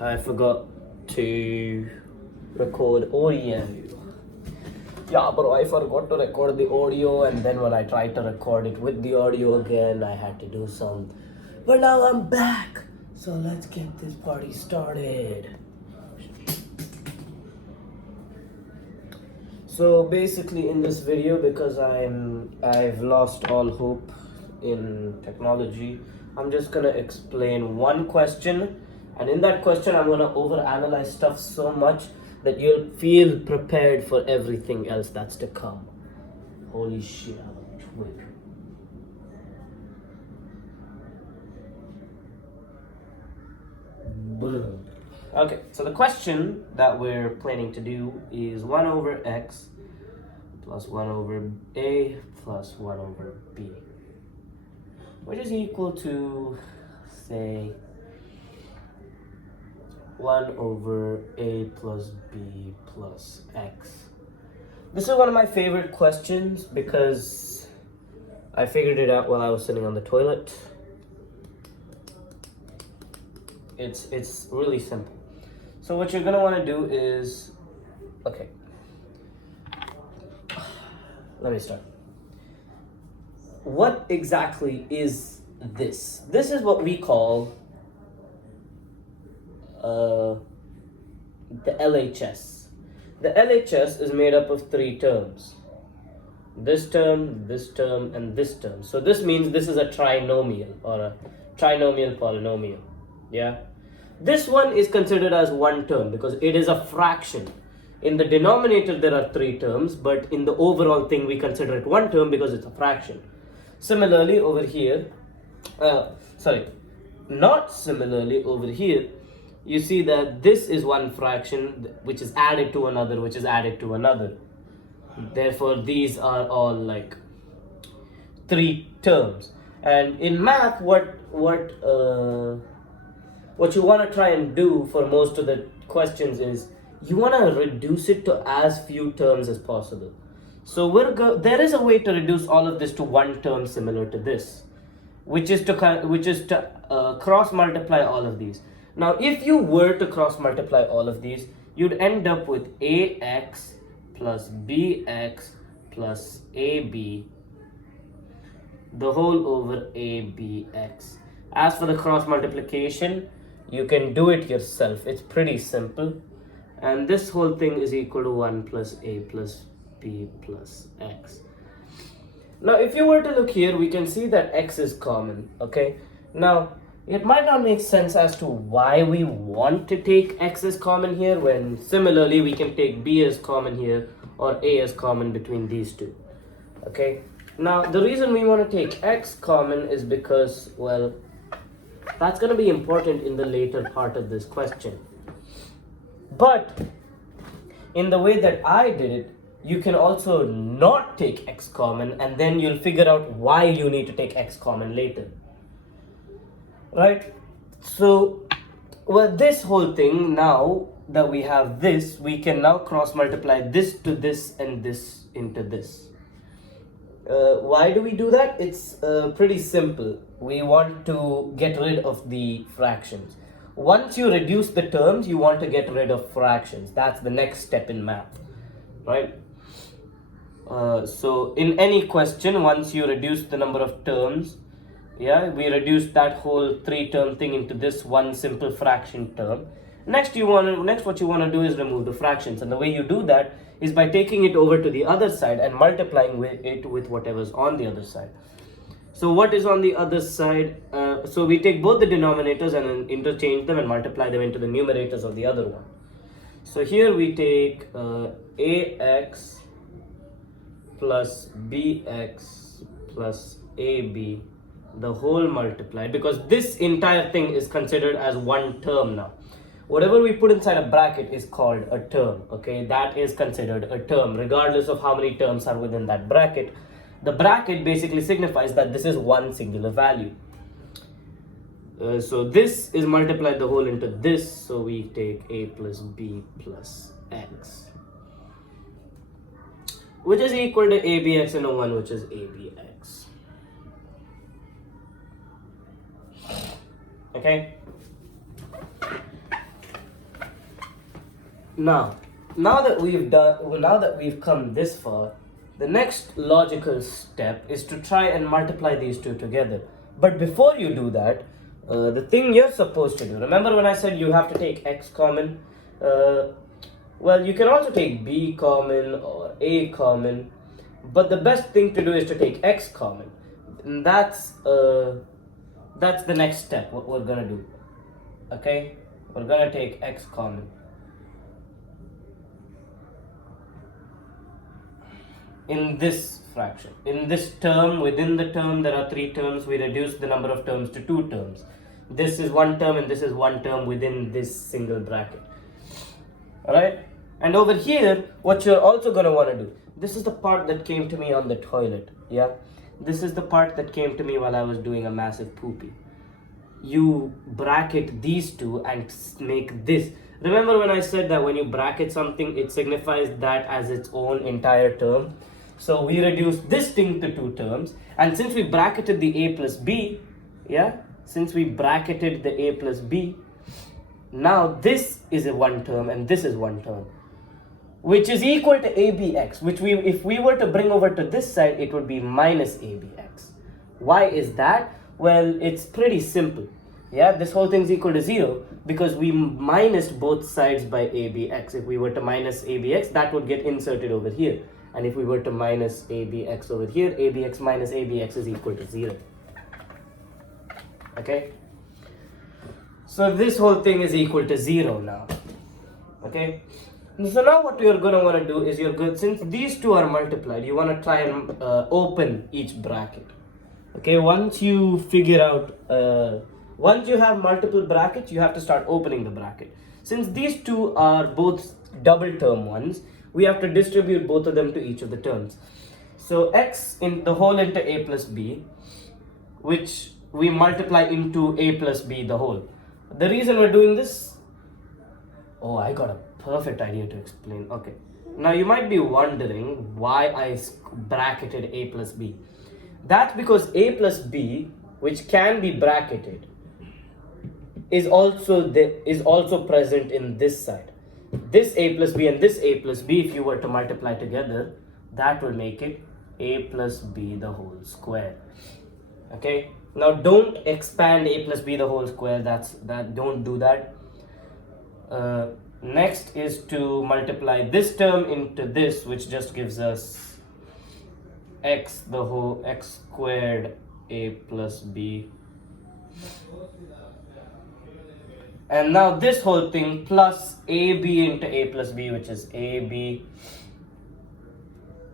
I forgot to record audio. Yeah, bro, I forgot to record the audio, and then when I tried to record it with the audio again, I had to do some. But now I'm back, so let's get this party started. So basically, in this video, because I've lost all hope in technology, I'm just gonna explain one question, and in that question, I'm gonna overanalyze stuff so much that you'll feel prepared for everything else that's to come. Holy shit, I'm a twig. Boom. Okay, so the question that we're planning to do is 1 over x plus 1 over a plus 1 over b, which is equal to, say, 1 over a plus b plus x. This is one of my favorite questions because I figured it out while I was sitting on the toilet. It's really simple. So what you're gonna want to do is, okay, let me start. What exactly is this? This is what we call the LHS. The LHS is made up of 3 terms. This term, and this term. So this means this is a trinomial or a trinomial polynomial. Yeah. This one is considered as one term because it is a fraction. In the denominator there are 3 terms, but in the overall thing we consider it one term because it's a fraction. Similarly over here, not similarly over here, you see that this is one fraction which is added to another, which is added to another. Therefore these are all like 3 terms. And in math, what you want to try and do for most of the questions is you want to reduce it to as few terms as possible. So there is a way to reduce all of this to one term similar to this, which is to cross multiply all of these. Now, if you were to cross multiply all of these, you'd end up with ax plus bx plus ab, the whole over abx. As for the cross multiplication, you can do it yourself. It's pretty simple. And this whole thing is equal to 1 plus a plus b plus x. Now, if you were to look here, we can see that x is common, okay? Now, it might not make sense as to why we want to take x as common here when similarly we can take b as common here or a as common between these two, okay? Now, the reason we want to take x common is because, well, that's going to be important in the later part of this question. But in the way that I did it, you can also not take x common, and then you'll figure out why you need to take x common later. Right? So, well, this whole thing, now that we have this, we can now cross multiply this to this and this into this. Why do we do that? It's pretty simple. We want to get rid of the fractions. Once you reduce the terms, you want to get rid of fractions. That's the next step in math, right? So in any question, once you reduce the number of terms, yeah, we reduce that whole 3-term thing into this one simple fraction term. Next what you want to do is remove the fractions, and the way you do that is by taking it over to the other side and multiplying it with whatever's on the other side. So what is on the other side? So we take both the denominators and then interchange them and multiply them into the numerators of the other one. So here we take ax plus bx plus ab, the whole multiplied, because this entire thing is considered as one term now. Whatever we put inside a bracket is called a term, okay? That is considered a term, regardless of how many terms are within that bracket. The bracket basically signifies that this is one singular value. So this is multiplied the whole into this, so we take a plus b plus x, which is equal to abx into 1, which is abx. Okay? Now, now that we've come this far, the next logical step is to try and multiply these two together. But before you do that, the thing you're supposed to do, remember when I said you have to take x common? Well, you can also take b common or a common, but the best thing to do is to take x common. And that's the next step, what we're gonna do. Okay? We're gonna take x common. In this fraction, in this term, within the term there are three terms, we reduce the number of terms to two terms. This is one term and this is one term within this single bracket. Alright? And over here, what you're also going to want to do, this is the part that came to me on the toilet. Yeah? This is the part that came to me while I was doing a massive poopy. You bracket these two and make this. Remember when I said that when you bracket something, it signifies that as its own entire term? So we reduce this thing to two terms, and since we bracketed the a plus b, yeah, since we bracketed the a plus b, now this is a one term and this is one term, which is equal to abx, which if we were to bring over to this side, it would be minus abx. Why is that? Well, it's pretty simple. Yeah, this whole thing is equal to 0 because we minused both sides by abx. If we were to minus abx, that would get inserted over here. And if we were to minus abx over here, abx minus abx is equal to 0. Okay? So this whole thing is equal to 0 now. Okay? So now what you're going to want to do is since these two are multiplied, you want to try and open each bracket. Okay? Once you figure out, once you have multiple brackets, you have to start opening the bracket. Since these two are both double term ones, we have to distribute both of them to each of the terms. So x in the whole into a plus b, which we multiply into a plus b the whole. The reason we're doing this, oh, I got a perfect idea to explain. Okay, now you might be wondering why I bracketed a plus b. That's because a plus b, which can be bracketed, is also present in this side. This a plus b and this a plus b, if you were to multiply together, that will make it a plus b the whole square. Okay, now don't expand a plus b the whole square. Don't do that. Next is to multiply this term into this, which just gives us x squared a plus b. And now this whole thing plus ab into a plus b, which is ab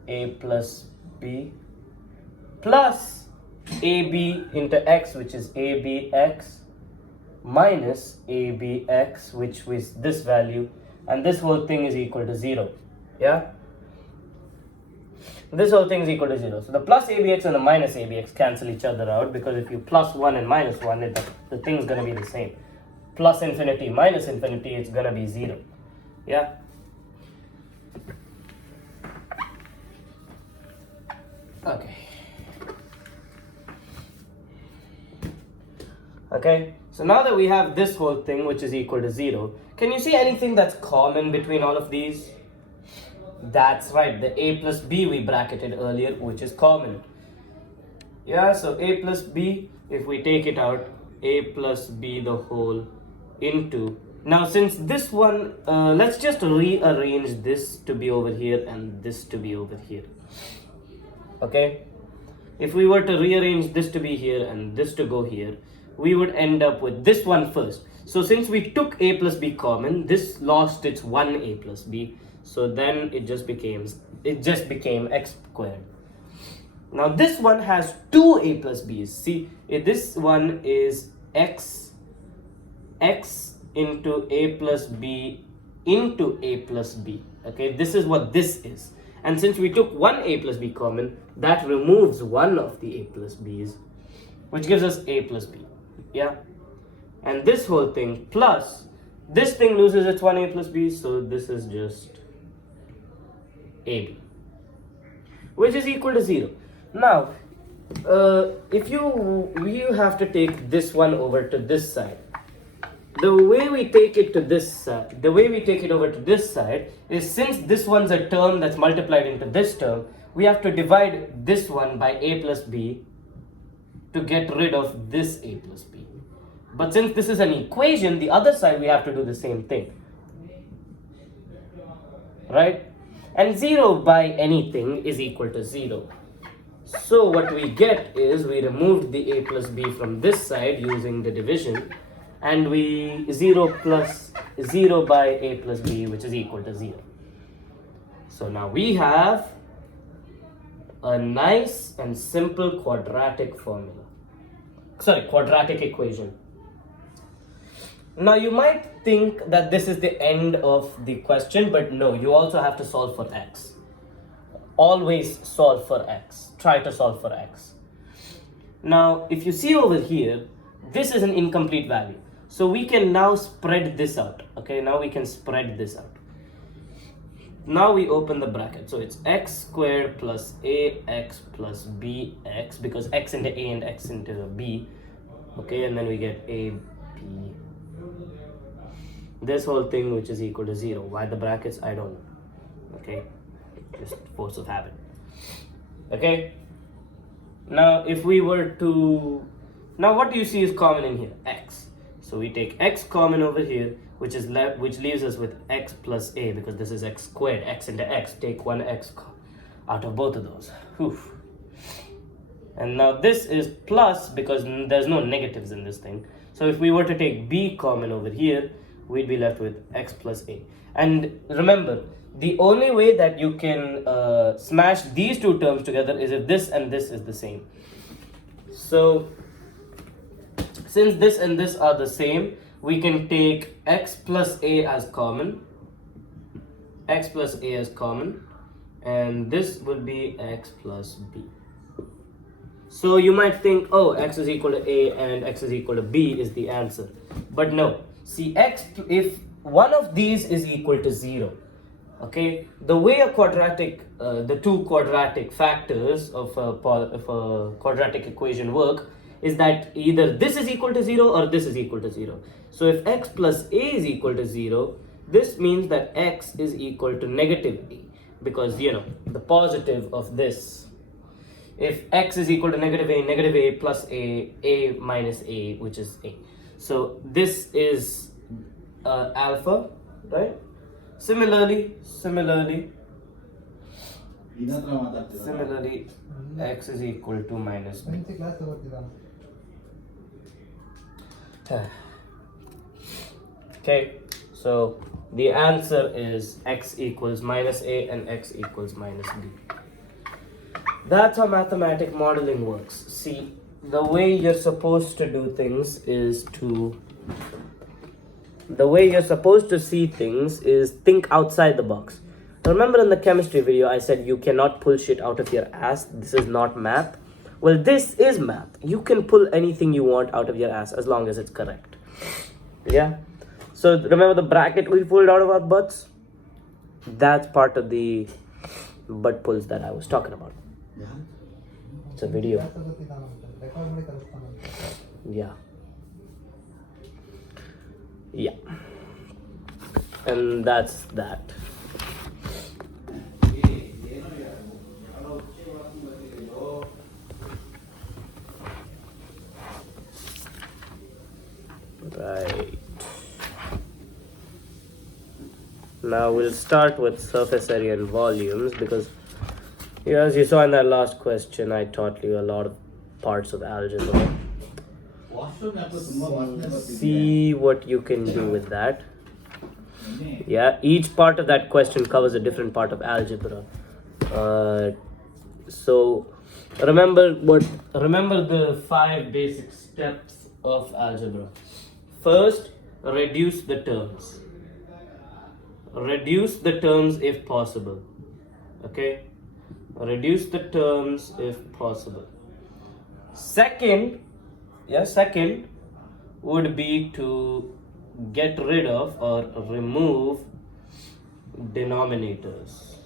a plus b, plus ab into x, which is abx, minus abx, which is this value, and this whole thing is equal to 0. Yeah? This whole thing is equal to 0. So the plus abx and the minus abx cancel each other out, because if you plus 1 and minus 1, the thing is going to be the same. Plus infinity minus infinity, it's going to be 0. Yeah? Okay. Okay, so now that we have this whole thing, which is equal to 0, can you see anything that's common between all of these? That's right, the a plus b we bracketed earlier, which is common. Yeah, so a plus b, if we take it out, a plus b the whole into, now since this one, let's just rearrange this to be over here and this to be over here. Okay, if we were to rearrange this to be here and this to go here, we would end up with this one first. So since we took a plus b common, this lost its one a plus b, so then it just became x squared. Now this one has two a plus b's. See, this one is x into a plus b into a plus b. Okay, this is what this is. And since we took one a plus b common, that removes one of the a plus b's, which gives us a plus b. Yeah, and this whole thing plus this thing loses its one a plus b, so this is just ab, which is equal to 0. Now if you have to take this one over to this side, the way we take it to this side, the way we take it over to this side is, since this one's a term that's multiplied into this term, we have to divide this one by a plus b to get rid of this a plus b. But since this is an equation, the other side we have to do the same thing, right? And 0 by anything is equal to 0. So what we get is, we removed the a plus b from this side using the division, and we 0 plus 0 by a plus b, which is equal to 0. So now we have a nice and simple quadratic formula. Sorry, quadratic equation. Now you might think that this is the end of the question, but no, you also have to solve for x. Always solve for x. Try to solve for x. Now, if you see over here, this is an incomplete value. So we can now spread this out. Okay, now we can spread this out. Now we open the bracket. So it's x squared plus ax plus bx, because x into a and x into b. Okay, and then we get a, b. This whole thing, which is equal to 0. Why the brackets? I don't know. Okay, just force of habit. Okay, now if we were to, now what do you see is common in here? X. So we take x common over here, which is left, which leaves us with x plus a, because this is x squared. X into x, take one x out of both of those. Oof. And now this is plus, because there's no negatives in this thing. So if we were to take b common over here, we'd be left with x plus a. And remember, the only way that you can smash these two terms together is if this and this is the same. So since this and this are the same, we can take x plus a as common, x plus a as common, and this would be x plus b. So you might think, oh, x is equal to a and x is equal to b is the answer. But no, see, x, if one of these is equal to 0, okay, the way a quadratic, the two quadratic factors of a quadratic equation work is that either this is equal to 0 or this is equal to 0. So if x plus a is equal to 0, this means that x is equal to negative a, because, you know, the positive of this. If x is equal to negative a plus a minus a, which is a. So this is alpha, right? Similarly, x is equal to minus b. Okay, so the answer is x equals minus a and x equals minus b. That's how mathematic modeling works. See, the way you're supposed to do things is the way you're supposed to see things is think outside the box. Remember in the chemistry video, I said you cannot pull shit out of your ass. This is not math. Well, this is math. You can pull anything you want out of your ass as long as it's correct. Yeah? So remember the bracket we pulled out of our butts? That's part of the butt pulls that I was talking about. It's a video. Yeah. Yeah. And that's that. Right. Now we'll start with surface area and volumes, because as you saw in that last question, I taught you a lot of parts of algebra. See what you can do with that. Yeah, each part of that question covers a different part of algebra. So remember the 5 basic steps of algebra. First, reduce the terms. Reduce the terms if possible. Okay? Reduce the terms if possible. Second would be to get rid of or remove denominators.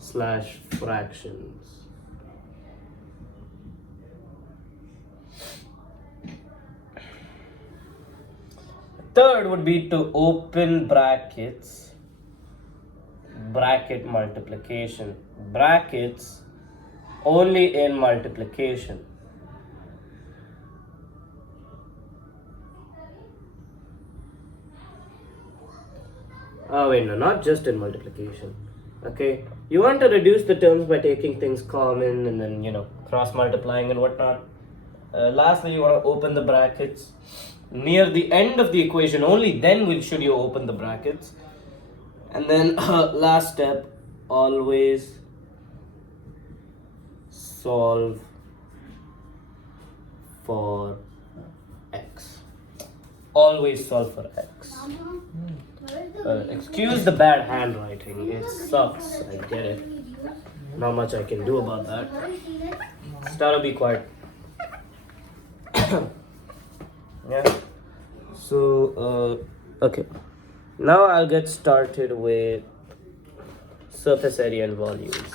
/ fractions. Third would be to open brackets, bracket multiplication, brackets only in multiplication. Oh wait, no, not just in multiplication. Okay, you want to reduce the terms by taking things common and then, cross multiplying and whatnot. Lastly, you want to open the brackets near the end of the equation. Only then should you open the brackets. And then last step, always solve for x. Always solve for x. Excuse the bad handwriting. It sucks. I get it. Not much I can do about that. Stara, be quiet. Yeah. So, okay. Now I'll get started with surface area and volumes.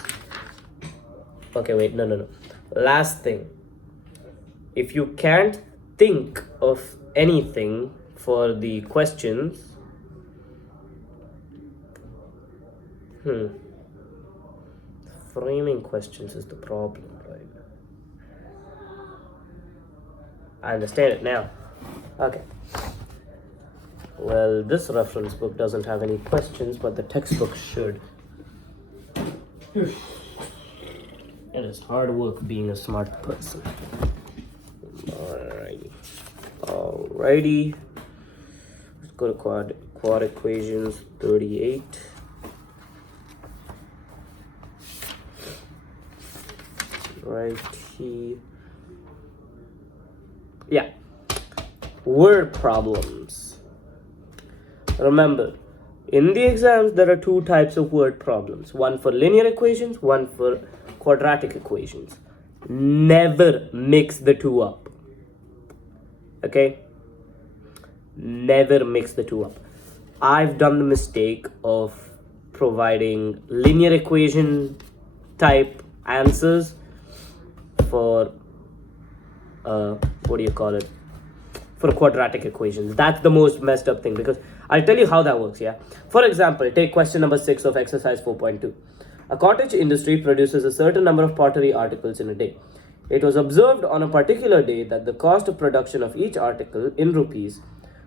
Okay, wait, no. Last thing. If you can't think of anything for the questions, framing questions is the problem, right? I understand it now. Okay. Well, this reference book doesn't have any questions, but the textbook should. It is hard work being a smart person. Alrighty. Let's go to quad equations 38. Right here. Yeah. Word problems. Remember, in the exams there are two types of word problems. One for linear equations, one for quadratic equations. Never mix the two up. Okay? Never mix the two up. I've done the mistake of providing linear equation type answers for for quadratic equations. That's the most messed up thing, because I'll tell you how that works. Yeah, for example, take question number 6 of exercise 4.2. A cottage industry produces a certain number of pottery articles in a day. It was observed on a particular day that the cost of production of each article in rupees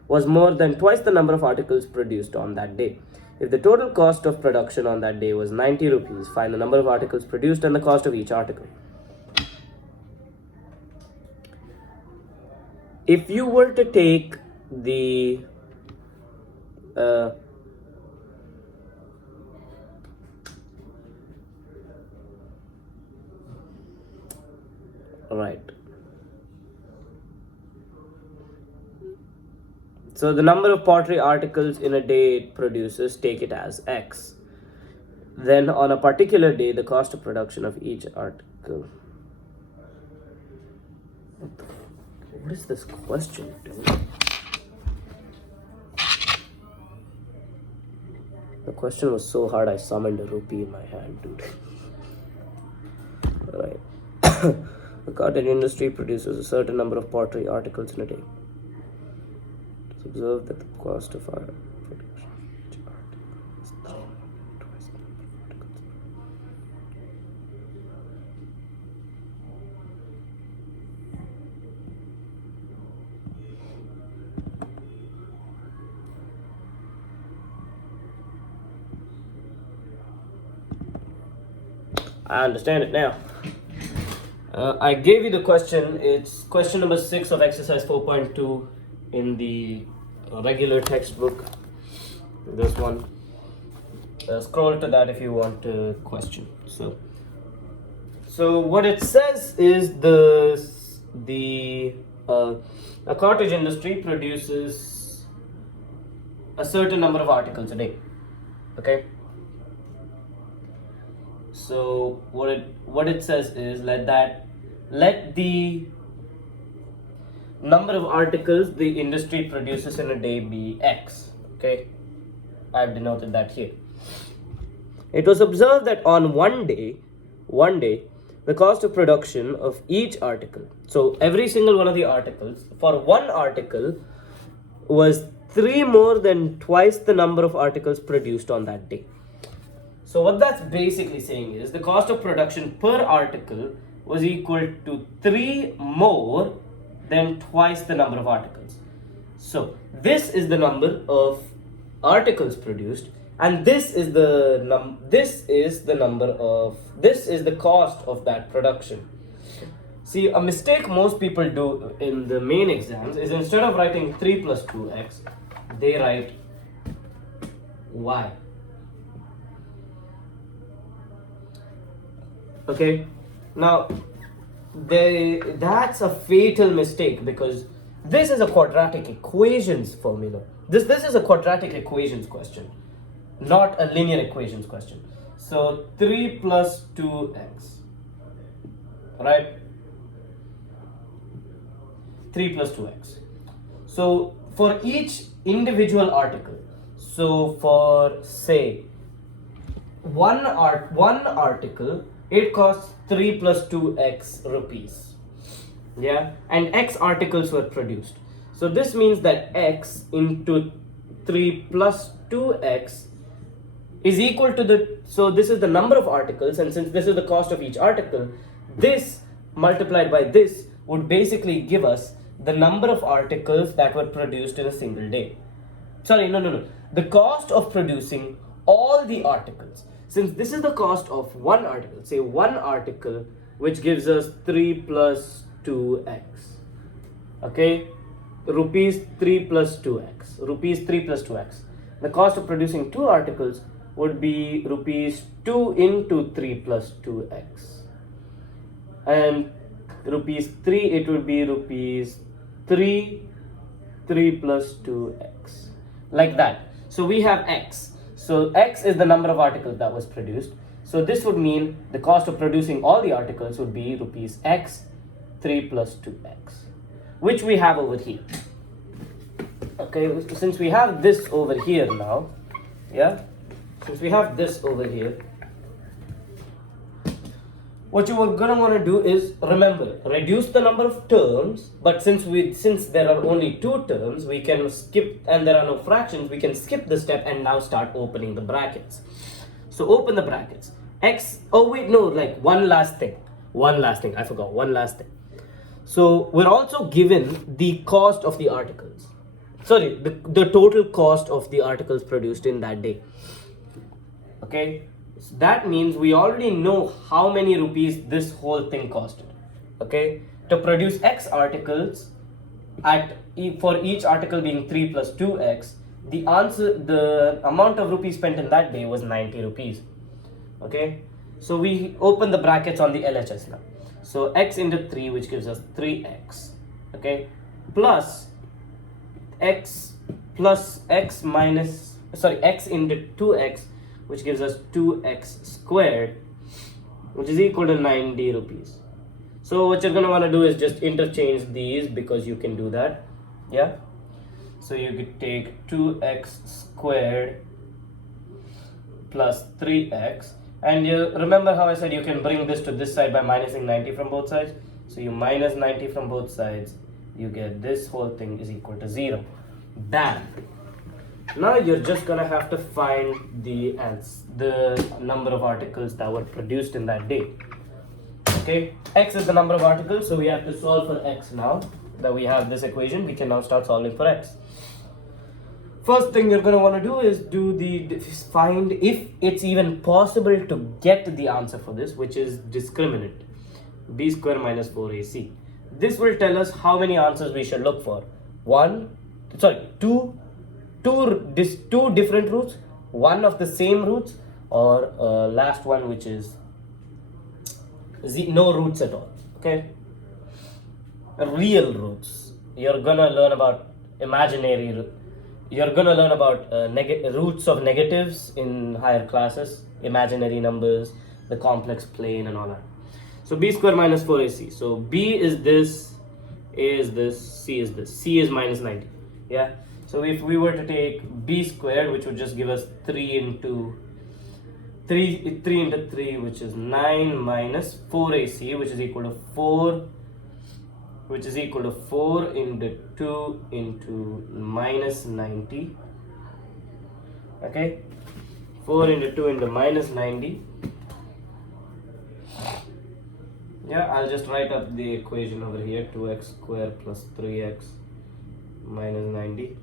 was more than twice the number of articles produced on that day. If the total cost of production on that day was 90 rupees, find the number of articles produced and the cost of each article. If you were to take the right, so the number of pottery articles in a day it produces, take it as X. Then on a particular day, the cost of production of each article. What is this question doing? The question was so hard I summoned a rupee in my hand, dude. Alright. The cottage industry produces a certain number of pottery articles in a day. It's observed that the cost of our production of each article is twice the number of articles. I understand it now. I gave you the question. It's question number 6 of exercise 4.2 in the regular textbook. This one. Scroll to that if you want a question. So what it says is a cottage industry produces a certain number of articles a day. Okay. So what it says is let the number of articles the industry produces in a day be X. Okay, I've denoted that here. It was observed that on one day, the cost of production of each article. So every single one of the articles, for one article, was 3 more than twice the number of articles produced on that day. So what that's basically saying is the cost of production per article was equal to 3 more than twice the number of articles. So this is the number of articles produced, and this is the cost of that production. See, a mistake most people do in the main exams is instead of writing 3 plus 2x, they write y. Okay, now that's a fatal mistake because this is a quadratic equations formula. This is a quadratic equations question, not a linear equations question. So 3 plus 2x, right? 3 plus 2x. So for each individual article, so for say one article, it costs 3 plus 2x rupees. Yeah, and x articles were produced. So this means that x into 3 plus 2x is equal to so this is the number of articles, and since this is the cost of each article, this multiplied by this would basically give us the number of articles that were produced in a single day. Sorry, no. The cost of producing all the articles. Since this is the cost of one article, say one article, which gives us 3 plus 2x. Okay, rupees 3 plus 2x. Rupees 3 plus 2x. The cost of producing two articles would be rupees 2 into 3 plus 2x. And rupees 3, it would be rupees 3 plus 2x. Like that. So we have x. So x is the number of articles that was produced. So this would mean the cost of producing all the articles would be rupees x 3 plus 2x, which we have over here. Okay, since we have this over here now, yeah, since we have this over here, what you are gonna want to do is, remember, reduce the number of terms, but since there are only two terms, we can skip, and there are no fractions, we can skip the step and now start opening the brackets. So open the brackets. X, oh wait, no, like one last thing, I forgot one last thing. So we're also given the cost of the articles. Sorry, the total cost of the articles produced in that day. Okay, so that means we already know how many rupees this whole thing costed. Okay, to produce X articles for each article being 3 plus 2x, the amount of rupees spent in that day was 90 rupees. Okay, so we open the brackets on the LHS now. So x into 3, which gives us 3x, okay, plus x into 2x, which gives us 2x squared, which is equal to 90 rupees. So what you're going to want to do is just interchange these, because you can do that. Yeah, so you could take 2x squared plus 3x, and you remember how I said you can bring this to this side by minusing 90 from both sides. So you minus 90 from both sides, you get this whole thing is equal to 0. Bam! Now you're just gonna have to find the number of articles that were produced in that day. Okay, x is the number of articles, so we have to solve for x. Now that we have this equation, we can now start solving for x. First thing you're going to want to do is find if it's even possible to get the answer for this, which is discriminant, b square minus 4ac. This will tell us how many answers we should look for. Two different roots, one of the same roots, or last one, which is no roots at all. Okay, real roots. You're gonna learn about imaginary roots. You're going to learn about roots of negatives in higher classes, imaginary numbers, the complex plane, and all that. So b square minus 4ac. So b is this, a is this, c is this. C is minus 90. Yeah. So if we were to take b squared, which would just give us 3 into 3, which is 9, minus 4ac, which is equal to 4 which is equal to 4 into 2 into minus 90. Okay, 4 into 2 into minus 90. Yeah, I'll just write up the equation over here, 2x squared plus 3x minus 90,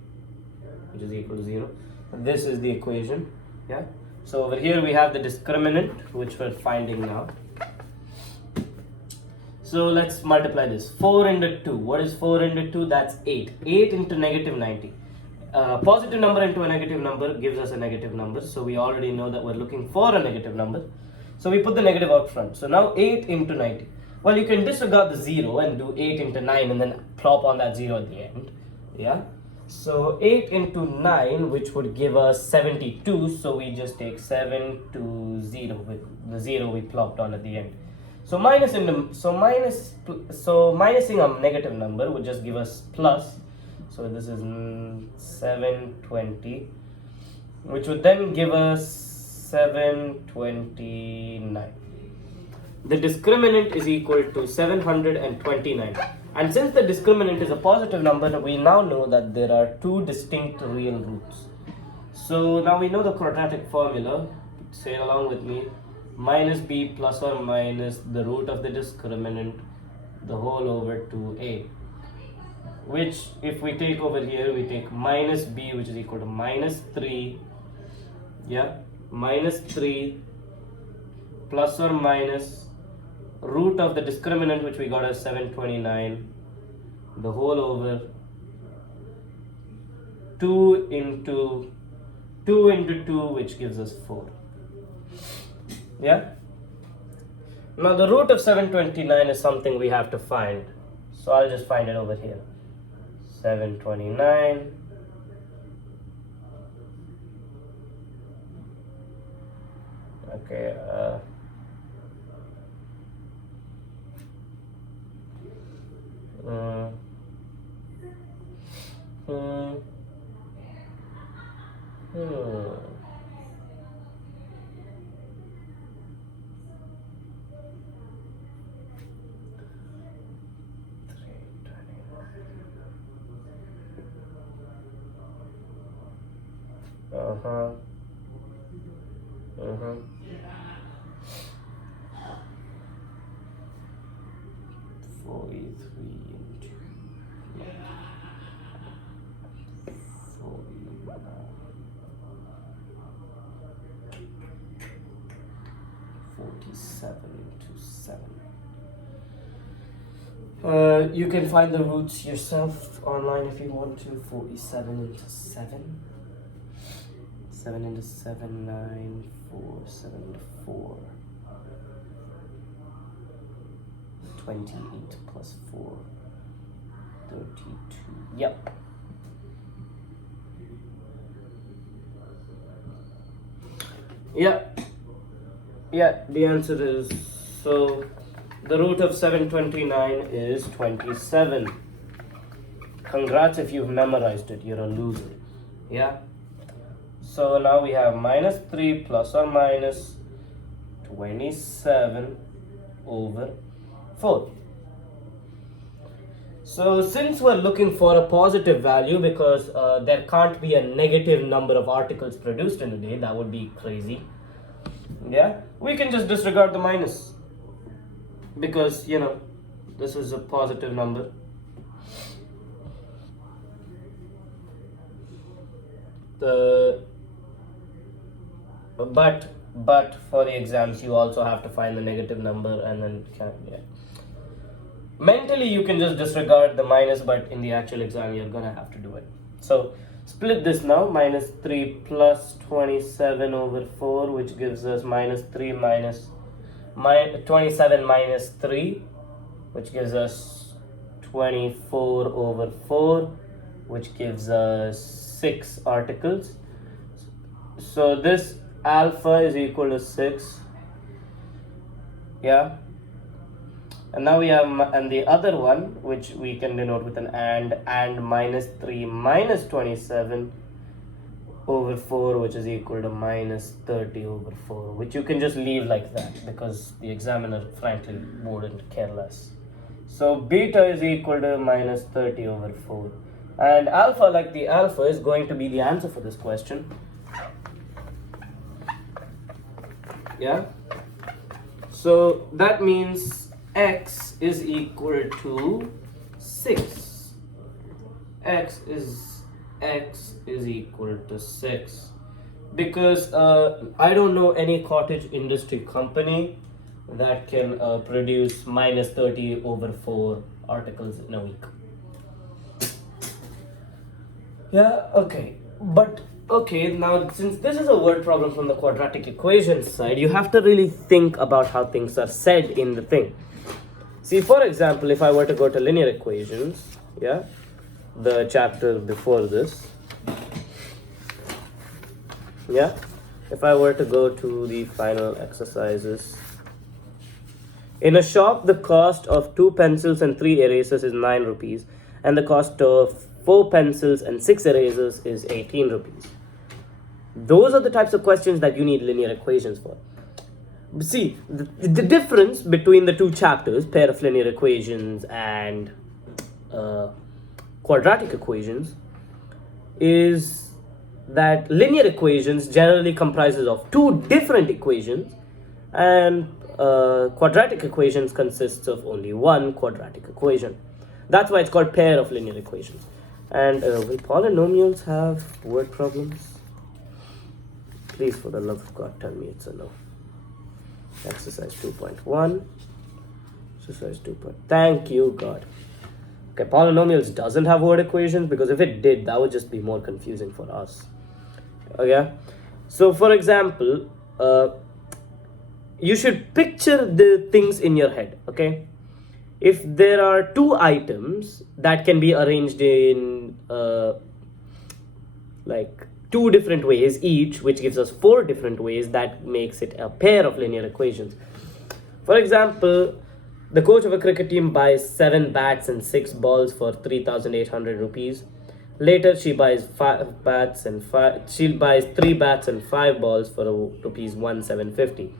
which is equal to 0. This is the equation. Yeah, so over here we have the discriminant, which we're finding now. So let's multiply this. 4 into 2. What is 4 into 2? That's 8. 8 into negative 90. Positive number into a negative number gives us a negative number. So we already know that we're looking for a negative number. So we put the negative out front. So now 8 into 90. Well, you can disregard the 0 and do 8 into 9 and then plop on that 0 at the end. Yeah. So 8 into 9, which would give us 72. So we just take 7 to 0 with the 0 we plopped on at the end. So minusing a negative number would just give us plus. So this is 720, which would then give us 729. The discriminant is equal to 729. And since the discriminant is a positive number, we now know that there are two distinct real roots. So now we know the quadratic formula. Say it along with me. Minus b plus or minus the root of the discriminant, the whole over 2a, which if we take over here, we take minus b, which is equal to minus 3, yeah, minus 3 plus or minus root of the discriminant, which we got as 729, the whole over 2 into 2, which gives us 4. Yeah. Now the root of 729 is something we have to find. So I'll just find it over here. 729. Okay. Uh-huh. 43 into 47 into 7. You can find the roots yourself online if you want to. 47 into 7. 7 into 7, 9, 4, 7 into 4. 28 plus 4, 32. Yep. Yeah, the answer is, so the root of 729 is 27. Congrats if you've memorized it, you're a loser. Yeah. So now we have minus 3 plus or minus 27 over 4. So since we're looking for a positive value, because there can't be a negative number of articles produced in a day, that would be crazy. Yeah, we can just disregard the minus, because this is a positive number. But for the exams you also have to find the negative number, and then mentally you can just disregard the minus, but in the actual exam you're gonna have to do it. So split this now. Minus 3 plus 27 over 4, which gives us minus 3 minus 27 minus 3, which gives us 24 over 4, which gives us 6 articles. So this alpha is equal to 6. Yeah. And now we have, and the other one, which we can denote with an and minus 3 minus 27 over 4, which is equal to minus 30 over 4, which you can just leave like that, because the examiner frankly wouldn't care less. So beta is equal to minus 30 over 4. And alpha, like the alpha, is going to be the answer for this question. Yeah? So that means x is equal to 6. x is equal to 6. Because I don't know any cottage industry company that can produce minus 30 over 4 articles in a week. Yeah, okay. But okay, now since this is a word problem from the quadratic equation side, you have to really think about how things are said in the thing. See, for example, if I were to go to linear equations, yeah, the chapter before this, yeah, if I were to go to the final exercises, in a shop, the cost of 2 pencils and 3 erasers is 9 rupees, and the cost of 4 pencils and 6 erasers is 18 rupees. Those are the types of questions that you need linear equations for. See, the difference between the two chapters, pair of linear equations and quadratic equations, is that linear equations generally comprises of 2 different equations, and quadratic equations consists of only 1 quadratic equation. That's why it's called pair of linear equations. And will polynomials have word problems? Please, for the love of God, tell me it's a no. Exercise 2.1. Exercise 2. Thank you, God. Okay, polynomials doesn't have word equations, because if it did, that would just be more confusing for us. Okay? So, for example, you should picture the things in your head, okay? If there are 2 items that can be arranged in like 2 different ways each, which gives us 4 different ways, that makes it a pair of linear equations. For example, the coach of a cricket team buys 7 bats and 6 balls for 3,800 rupees. Later, she buys 3 bats and 5 balls for rupees 1,750.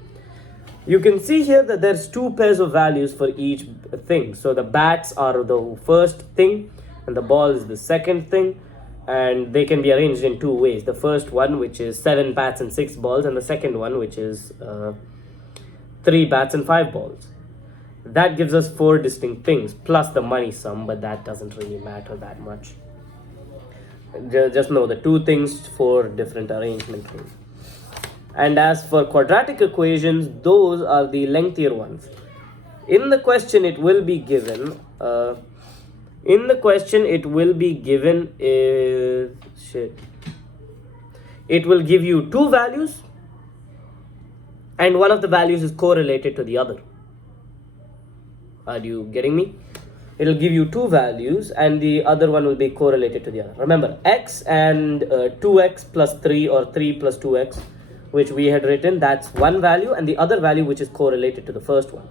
You can see here that there's 2 pairs of values for each thing. So the bats are the first thing and the ball is the second thing, and they can be arranged in 2 ways. The first one, which is 7 bats and 6 balls, and the second one, which is 3 bats and 5 balls. That gives us 4 distinct things plus the money sum, but that doesn't really matter that much. Just know the 2 things, 4 different arrangement things. And as for quadratic equations, those are the lengthier ones. In the question, it will be given. It will give you 2 values, and one of the values is correlated to the other. Are you getting me? It'll give you 2 values, and the other one will be correlated to the other. Remember, x and 2x plus 3 or 3 plus 2x, which we had written, that's one value, and the other value which is correlated to the first one.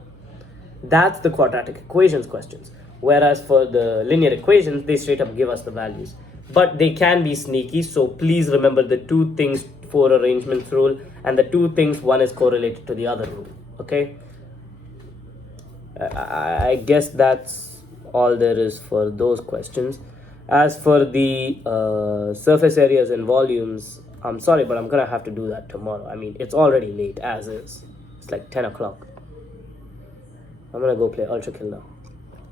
That's the quadratic equations questions. Whereas for the linear equations, they straight up give us the values. But they can be sneaky, so please remember the 2 things 4 arrangements rule, and the 2 things one is correlated to the other rule. Okay? I guess that's all there is for those questions. As for the surface areas and volumes, I'm sorry, but I'm gonna have to do that tomorrow. I mean, it's already late as is. It's like 10 o'clock. I'm gonna go play Ultra Kill now.